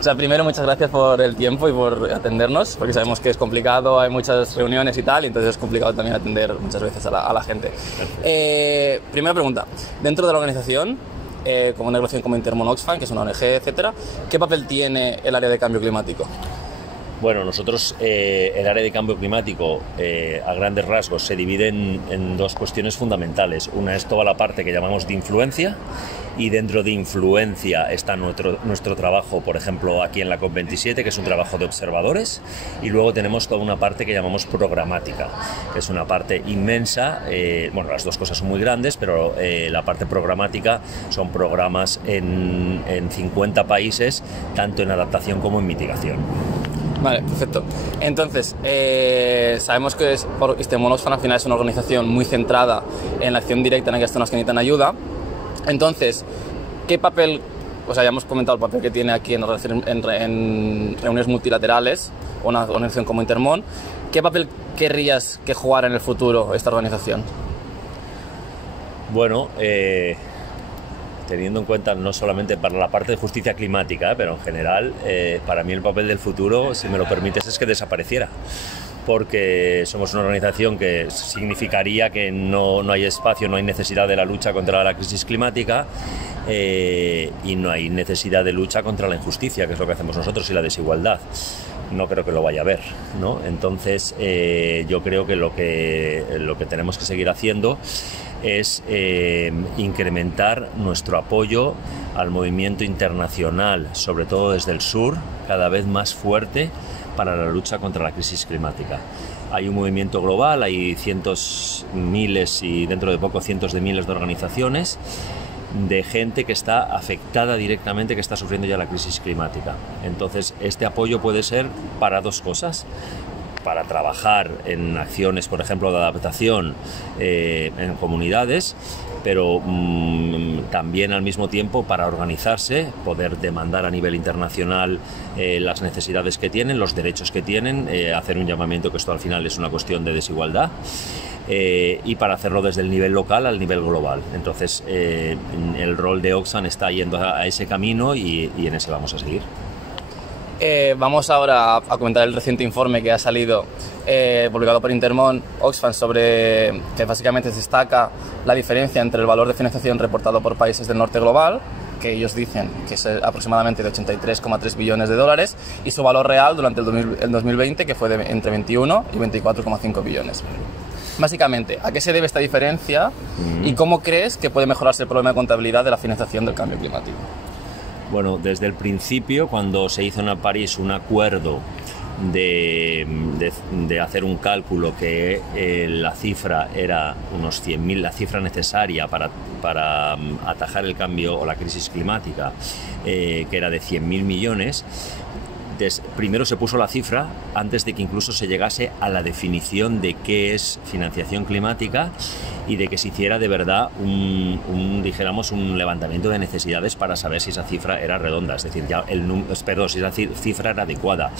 O sea, primero, muchas gracias por el tiempo y por atendernos, porque sabemos que es complicado, hay muchas reuniones y tal, y entonces es complicado también atender muchas veces a la gente. Primera pregunta, dentro de la organización, como una organización como Intermon Oxfam, que es una ONG, etcétera, ¿qué papel tiene el área de cambio climático? Bueno, nosotros el área de cambio climático a grandes rasgos se divide en dos cuestiones fundamentales. Una es toda la parte que llamamos de influencia, y dentro de influencia está nuestro trabajo, por ejemplo, aquí en la COP27, que es un trabajo de observadores, y luego tenemos toda una parte que llamamos programática, que es una parte inmensa. Bueno, las dos cosas son muy grandes, pero la parte programática son programas en 50 países, tanto en adaptación como en mitigación. Vale, perfecto. Entonces, sabemos que Intermon Oxfam al final es una organización muy centrada en la acción directa en aquellas zonas que necesitan ayuda. Entonces, ¿qué papel, o sea, ya hemos comentado el papel que tiene aquí en reuniones multilaterales, una organización como Intermon, ¿qué papel querrías que jugara en el futuro esta organización? Bueno, teniendo en cuenta no solamente para la parte de justicia climática, pero en general, para mí el papel del futuro, si me lo permites, es que desapareciera. Porque somos una organización que significaría que no hay espacio, no hay necesidad de la lucha contra la crisis climática, y no hay necesidad de lucha contra la injusticia, que es lo que hacemos nosotros, y la desigualdad. No creo que lo vaya a haber, ¿no? Entonces, yo creo que lo que tenemos que seguir haciendo es incrementar nuestro apoyo al movimiento internacional, sobre todo desde el sur, cada vez más fuerte para la lucha contra la crisis climática. Hay un movimiento global, hay cientos, miles y dentro de poco cientos de miles de organizaciones, de gente que está afectada directamente, que está sufriendo ya la crisis climática. Entonces, este apoyo puede ser para dos cosas: para trabajar en acciones, por ejemplo, de adaptación en comunidades, pero también al mismo tiempo para organizarse, poder demandar a nivel internacional las necesidades que tienen, los derechos que tienen, hacer un llamamiento, que esto al final es una cuestión de desigualdad, y para hacerlo desde el nivel local al nivel global. Entonces, el rol de Oxfam está yendo a ese camino y en ese vamos a seguir. Vamos ahora a comentar el reciente informe que ha salido, publicado por Intermon Oxfam, sobre que básicamente destaca la diferencia entre el valor de financiación reportado por países del norte global, que ellos dicen que es aproximadamente de 83,3 billones de dólares, y su valor real durante el 2020, que fue de entre 21 y 24,5 billones. Básicamente, ¿a qué se debe esta diferencia y cómo crees que puede mejorarse el problema de contabilidad de la financiación del cambio climático? Bueno, desde el principio, cuando se hizo en París un acuerdo de hacer un cálculo que la cifra era unos 100.000, la cifra necesaria para atajar el cambio o la crisis climática, que era de 100.000 millones, primero se puso la cifra antes de que incluso se llegase a la definición de qué es financiación climática y de que se hiciera de verdad dijéramos un levantamiento de necesidades para saber si esa cifra era redonda, es decir, si esa cifra era adecuada.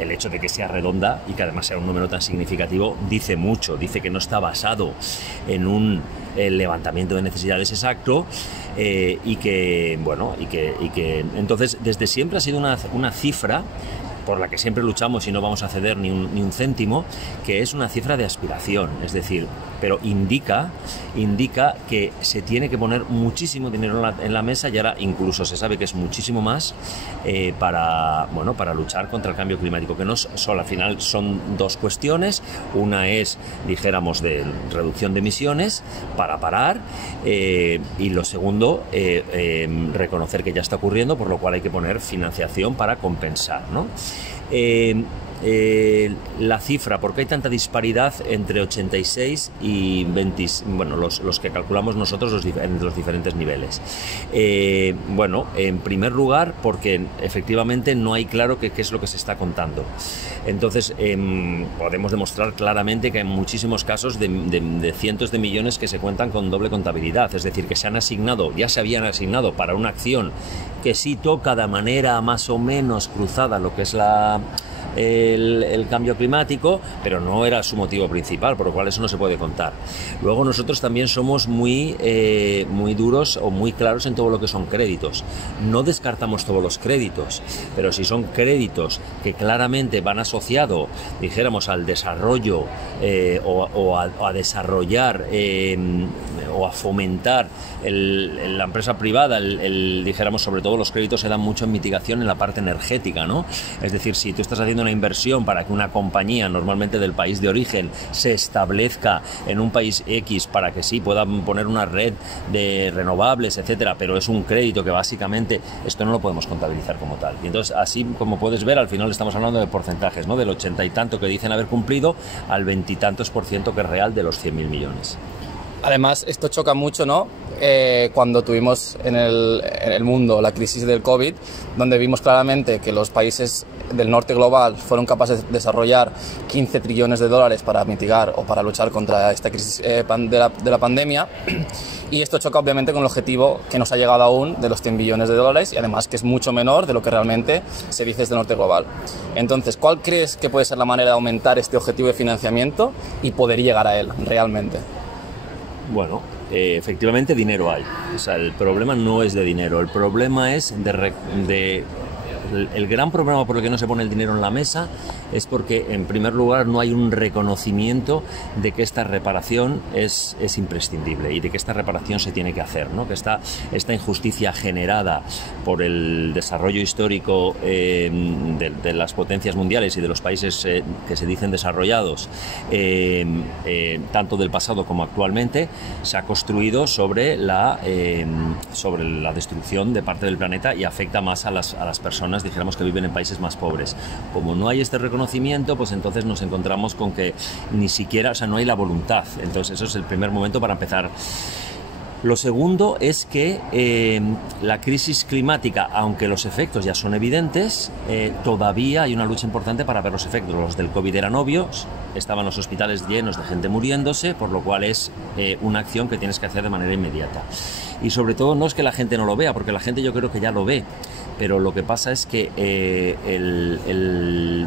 El hecho de que sea redonda y que además sea un número tan significativo dice mucho, dice que no está basado en un levantamiento de necesidades exacto, y que entonces desde siempre ha sido una cifra por la que siempre luchamos y no vamos a ceder ni un céntimo, que es una cifra de aspiración, es decir, pero indica que se tiene que poner muchísimo dinero en la mesa, y ahora incluso se sabe que es muchísimo más para luchar contra el cambio climático, que no solo, al final son dos cuestiones. Una es, dijéramos, de reducción de emisiones para parar, y lo segundo, reconocer que ya está ocurriendo, por lo cual hay que poner financiación para compensar, ¿no? La cifra, ¿por qué hay tanta disparidad entre 86 y 20, bueno, los que calculamos nosotros en los diferentes niveles? Bueno, en primer lugar, porque efectivamente no hay claro qué es lo que se está contando. Entonces, podemos demostrar claramente que hay muchísimos casos de cientos de millones que se cuentan con doble contabilidad, es decir, que ya se habían asignado para una acción que sí toca de manera más o menos cruzada lo que es la el cambio climático, pero no era su motivo principal, por lo cual eso no se puede contar. Luego nosotros también somos muy duros o muy claros en todo lo que son créditos. No descartamos todos los créditos, pero si son créditos que claramente van asociados, dijéramos, al desarrollo o a desarrollar o a fomentar la empresa privada, dijéramos, sobre todo los créditos se dan mucho en mitigación en la parte energética, ¿no? Es decir, si tú estás haciendo una inversión para que una compañía, normalmente del país de origen, se establezca en un país X para que sí puedan poner una red de renovables, etcétera, pero es un crédito que básicamente esto no lo podemos contabilizar como tal. Y entonces, así como puedes ver, al final estamos hablando de porcentajes, ¿no? Del 80 y tanto que dicen haber cumplido al 20 y tantos % que es real de los 100.000 millones. Además, esto choca mucho, ¿no? Cuando tuvimos en el mundo la crisis del COVID, donde vimos claramente que los países del norte global fueron capaces de desarrollar 15 trillones de dólares para mitigar o para luchar contra esta crisis de la pandemia. Y esto choca obviamente con el objetivo que nos ha llegado aún de los 100 billones de dólares y además que es mucho menor de lo que realmente se dice desde el norte global. Entonces, ¿cuál crees que puede ser la manera de aumentar este objetivo de financiamiento y poder llegar a él realmente? Bueno, efectivamente dinero hay. O sea, el problema no es de dinero, el problema es el gran problema por el que no se pone el dinero en la mesa es porque, en primer lugar, no hay un reconocimiento de que esta reparación es imprescindible y de que esta reparación se tiene que hacer, ¿no? Que esta injusticia generada por el desarrollo histórico de las potencias mundiales y de los países que se dicen desarrollados, tanto del pasado como actualmente, se ha construido sobre la destrucción de parte del planeta y afecta más a las personas, dijéramos, que viven en países más pobres. Como no hay este reconocimiento, pues entonces nos encontramos con que ni siquiera, o sea, no hay la voluntad. Entonces eso es el primer momento para empezar. Lo segundo es que la crisis climática, aunque los efectos ya son evidentes, todavía hay una lucha importante para ver los efectos. Los del COVID eran obvios, estaban los hospitales llenos de gente muriéndose, por lo cual es una acción que tienes que hacer de manera inmediata. Y sobre todo no es que la gente no lo vea, porque la gente yo creo que ya lo ve, pero lo que pasa es que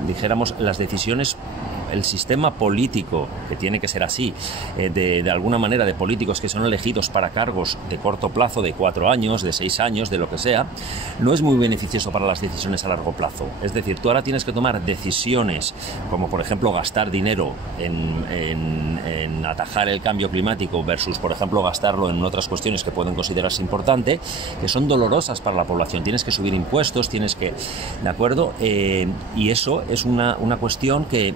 dijéramos, las decisiones, el sistema político, que tiene que ser así, de alguna manera, de políticos que son elegidos para cargos de corto plazo, de 4 años, de 6 años, de lo que sea, no es muy beneficioso para las decisiones a largo plazo. Es decir, tú ahora tienes que tomar decisiones, como por ejemplo gastar dinero en atajar el cambio climático versus, por ejemplo, gastarlo en otras cuestiones que pueden considerarse importantes, que son dolorosas para la población. Tienes que subir impuestos, tienes que... ¿De acuerdo? Y eso es una cuestión que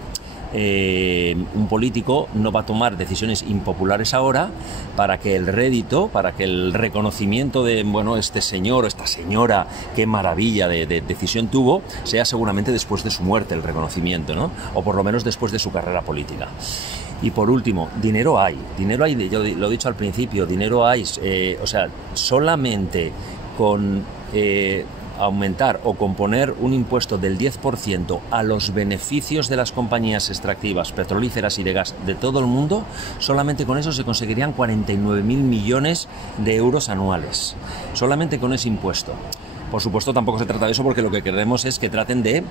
un político no va a tomar decisiones impopulares ahora para que el rédito, para que el reconocimiento de, bueno, este señor o esta señora, qué maravilla de decisión tuvo, sea seguramente después de su muerte el reconocimiento, ¿no? O por lo menos después de su carrera política. Y por último, dinero hay, yo lo he dicho al principio, dinero hay, o sea, solamente con aumentar o componer un impuesto del 10% a los beneficios de las compañías extractivas, petrolíferas y de gas de todo el mundo, solamente con eso se conseguirían 49.000 millones de euros anuales, solamente con ese impuesto. Por supuesto, tampoco se trata de eso, porque lo que queremos es que traten de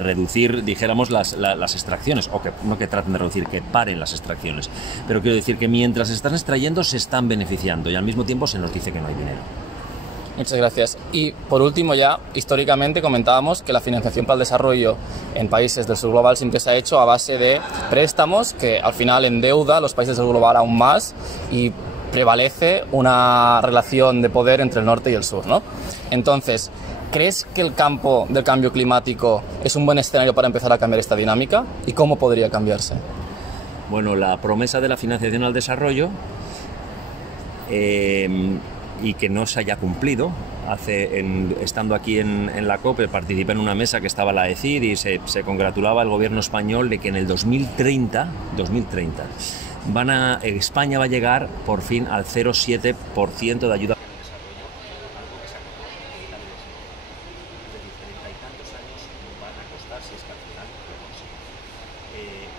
reducir, dijéramos, las extracciones, o que no que traten de reducir, que paren las extracciones. Pero quiero decir que mientras se están extrayendo, se están beneficiando y al mismo tiempo se nos dice que no hay dinero. Muchas gracias. Y por último, ya históricamente comentábamos que la financiación para el desarrollo en países del sur global siempre se ha hecho a base de préstamos que al final endeuda a los países del sur global aún más y prevalece una relación de poder entre el norte y el sur, ¿no? Entonces, ¿crees que el campo del cambio climático es un buen escenario para empezar a cambiar esta dinámica? ¿Y cómo podría cambiarse? Bueno, la promesa de la financiación al desarrollo y que no se haya cumplido. Estando aquí en la COP, participé en una mesa que estaba la ECID y se congratulaba el gobierno español de que en el 2030 España va a llegar por fin al 0,7% de ayuda.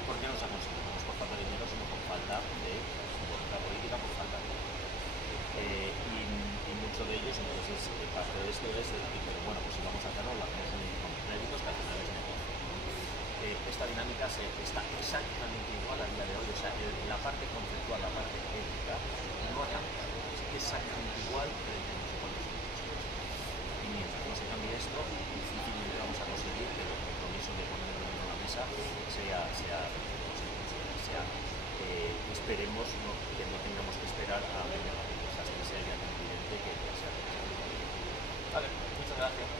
¿Por qué no se ha conseguido? No es por falta de dinero, sino por falta de voluntad política, por falta de... y mucho de ellos, entonces, parte de esto es decir, bueno, pues si vamos a hacerlo, lo hacemos con créditos, que al final es negocio. dinámica está exactamente igual a día de hoy, o sea, la parte conceptual, la parte ética no ha cambiado, es exactamente igual que el que nos supone los derechos. Y mientras no se cambie esto, difícilmente vamos a conseguir que el compromiso de poner en la mesa esperemos que no tengamos que esperar a ver que sea evidente que sea. Vale, muchas gracias.